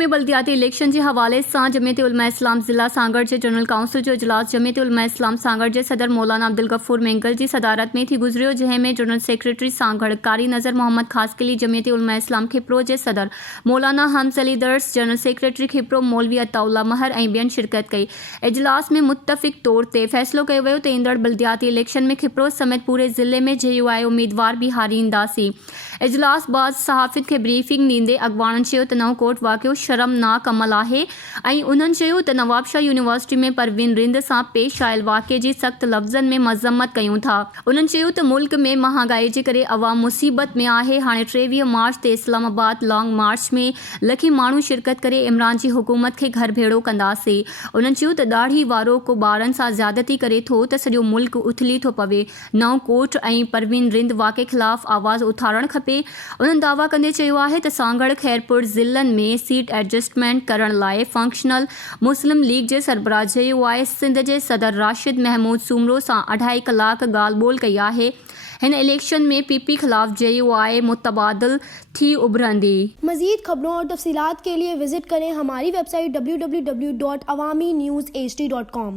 में बल्दियाती इलेक्शन के हवाले से जमीयत उलमा इस्लाम ज़िला सांगड़ के जनरल काउंसिल जो इजलास जमीयत उलमा इस्लाम सांगड़ के सदर मौलाना अब्दुल गफूर मेंगल की सदारत में थी गुजरियो, जंहिं जनरल सेक्रेटरी सांगड़ कारी नज़र मोहम्मद खासकली, जमीयत उलमा इस्लाम खिप्रो के सदर मौलाना हमस अली दर्स, जनरल सेक्रेटरी खिप्रो मौलवी अताउल्ला महर ऐं ॿियनि शिरकत कई। इजलास में मुत्तफ़िक़ तौर ते फ़ैसिलो कयो वियो त ईंदड़ बल्दियाती इलेक्शन में खिप्रो समेत पूरे ज़िले में JUI उम्मीदवार भी हारींदासीं। इजलास बाद सहाफ़ियत के ब्रीफिंग ॾींदे अॻवाननि चयो त नओं कोर्ट वाक़ियो शर्मनाक अमल आहे ऐं उन्हनि चयो त नवाबशाह यूनिवर्सिटी में परवीन रिंद सां पेश आयल वाक़े जी सख़्त लफ़्ज़नि में मज़म्मत कयूं था। उन्हनि चयो त मुल्क में महांगाई जे करे अवाम मुसीबत में आहे। हाणे 23 मार्च ते इस्लामाबाद लॉन्ग मार्च में लखे माण्हू शिरकत करे इमरान जी हुकूमत खे घर भेड़ो कंदासीं। उन्हनि चयो त ॾाढ़ी वारो को ॿारनि सां ज़्यादती करे थो त सॼो मुल्क उथली थो पवे। नओं कोर्ट ऐं परवीन रिंद वाक़े ख़िलाफ़ आवाज़ उथारणु खपे। उन्हनि दावा कंदे चयो आहे त सांगड़ खैरपुर ज़िलनि में सीट एडजस्टमेंट करण लाइ फंक्शनल मुस्लिम लीग जे सरबराह JUI सिंध जे सदर राशिद महमूद सूमरो सां 2.5 कलाक ॻाल्हि ॿोल कई आहे। हिन इलेक्शन में PP खिलाफ JUI मुतबादल थी उभरंदी। मज़ीद खबरों और तफसीलात के लिए विजिट करें हमारी वेबसाइट www.awamiNewsHD.com।